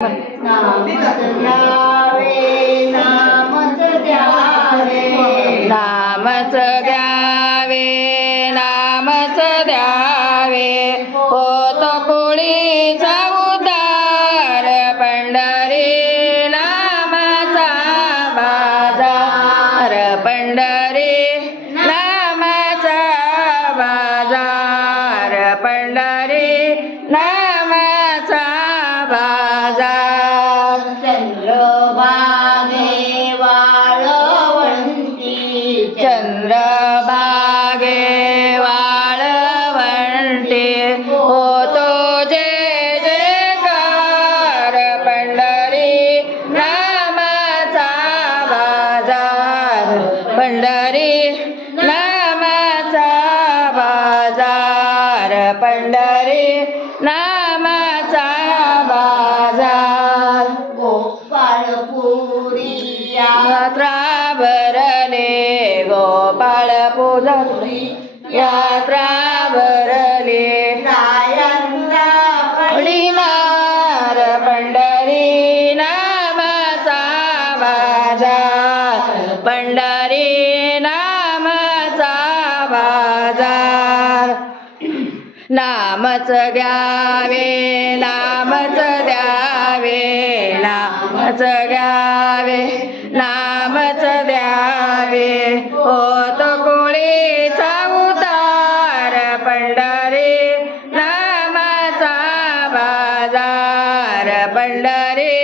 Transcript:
नामच घ्यावे, नामच द्यावे, नामच घ्यावे, नामच द्यावे, होतो कुळीचा उद्धार. पंढरी नामाचा बाजार, पंढरी नामाचा बाजार, पंढरी नामाचा बाजार. चंद्रभागे वाळवंटी, चंद्रभागे वाळवंटी, होतो जय जयकार. पंढरी नामाचा बाजार, पंढरी नामाचा बाजार, पंढरी नामाचा बाजार. गोपाळपुरी यात्रा भरले, गोपाळपुरी यात्रा भरले, रायांचा पडिनार. पंढरी नामाचा बाजार, पंढरी नामाचा बाजार. नामच घ्यावे, नामच द्यावे, नामच घ्यावे, नामच द्यावे, होतो कुळीचा उद्धार. पंढरी नामाचा बाजार, पंढरी